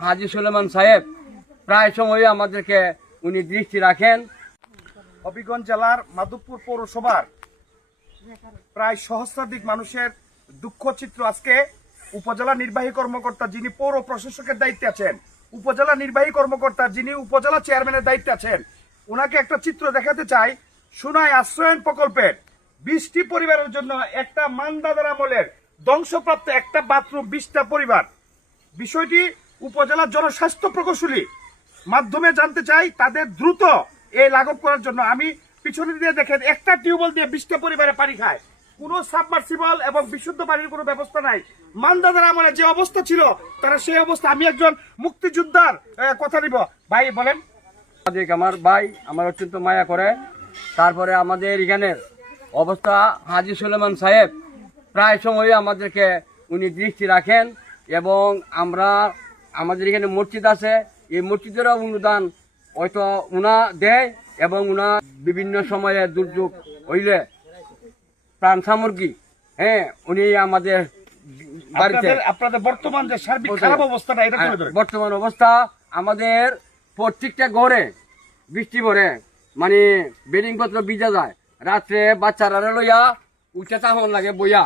হাজী সুলেমান সাহেব প্রায় সময় আমাদেরকে উনি দৃষ্টি রাখেন। হবিগঞ্জ জেলার মাধবপুর পৌরসভার প্রায় সহস্রাধিক মানুষের দুঃখ চিত্র আজকে উপজেলা নির্বাহী কর্মকর্তা যিনি পৌর প্রশাসকের দায়িত্বে আছেন, উপজেলা নির্বাহী কর্মকর্তা যিনি উপজেলা চেয়ারম্যানের দায়িত্বে আছেন, ওনাকে একটা চিত্র দেখাতে চাই। সোনাই আশ্রয়ন প্রকল্পের 20টি পরিবারের জন্য একটা মানদাদার আমলের ধ্বংসপ্রাপ্ত একটা বাথরুম 20টা পরিবার। বিষয়টি উপজেলা জনস্বাস্থ্য প্রকৌশলী মাধ্যমে জানতে চাই তাদের দ্রুত এই লাঘব করার জন্য। আমি পিছনে দিয়ে দেখেন একটা টিউবওয়েল দিয়ে 20টা পরিবারে পানি খায়, কোনো সাবমার্সিবল এবং বিশুদ্ধ পানির কোনো ব্যবস্থা নাই। মানদাদার আমলে যে অবস্থা ছিল তারা সেই অবস্থা। আমি একজন মুক্তিযোদ্ধার কথা দিব। ভাই বলেন। আমার ভাই আমার অত্যন্ত মায়া করে। তারপরে আমাদের এখানের অবস্থা হাজী সুলেমান সাহেব প্রায় সময় আমাদেরকে উনি দৃষ্টি রাখেন এবং আমাদের এখানে মসজিদ আছে, এই মসজিদেরও অনুদান হয়তো উনা দেয় এবং উনা বিভিন্ন সময়ে দুর্যোগ হইলে প্রাণ সামগ্রী উনি আমাদের বাড়িতে আপনাদের বর্তমান যে সার্বিক খারাপ অবস্থাটা এটা তুলে ধরে। বর্তমান অবস্থা আমাদের প্রত্যেকটা ঘরে বৃষ্টি পড়ে মানে বেডিং পত্র ভিজা যায়, রাত্রে বাচ্চারা লইয়া উঠে চাহন লাগে বইয়া,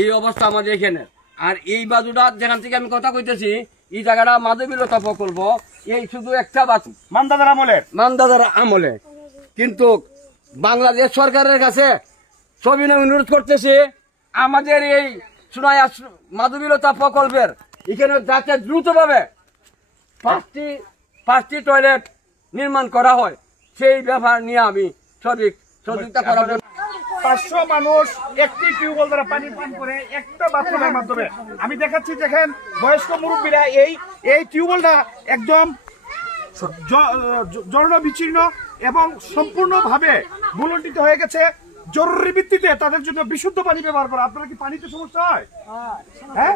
এই অবস্থা আমাদের এখানে। আর এই বাজুটা যেখান থেকে আমি কথা কইতেছি এই জায়গাটা মাধবীলতা প্রকল্প, এই শুধু একটা বাথরুম মানদাদার আমলে। কিন্তু বাংলাদেশ সরকারের কাছে সবিনয় অনুরোধ করতেছি আমাদের এই সোনাই মাধবীলতা প্রকল্পের এখানে যাতে দ্রুতভাবে পাঁচটি টয়লেট নির্মাণ করা হয়, সেই ব্যাপার নিয়ে আমি সহযোগিতা করার জন্য। 500 মানুষ একটি টিউবওয়েল দ্বারা পানি পান করে একটা বাথরুমের মাধ্যমে। আমি দেখাচ্ছি দেখেন বয়স্ক মুরব্বীরা এই টিউবওয়েলটা একদম জরুরি বিচ্ছিন্ন এবং সম্পূর্ণভাবে ভুলণ্ঠিত হয়ে গেছে। জরুরি ভিত্তিতে তাদের জন্য বিশুদ্ধ পানি ব্যবহার করা। আপনারা কি পানিতে সমস্যা হয়? হ্যাঁ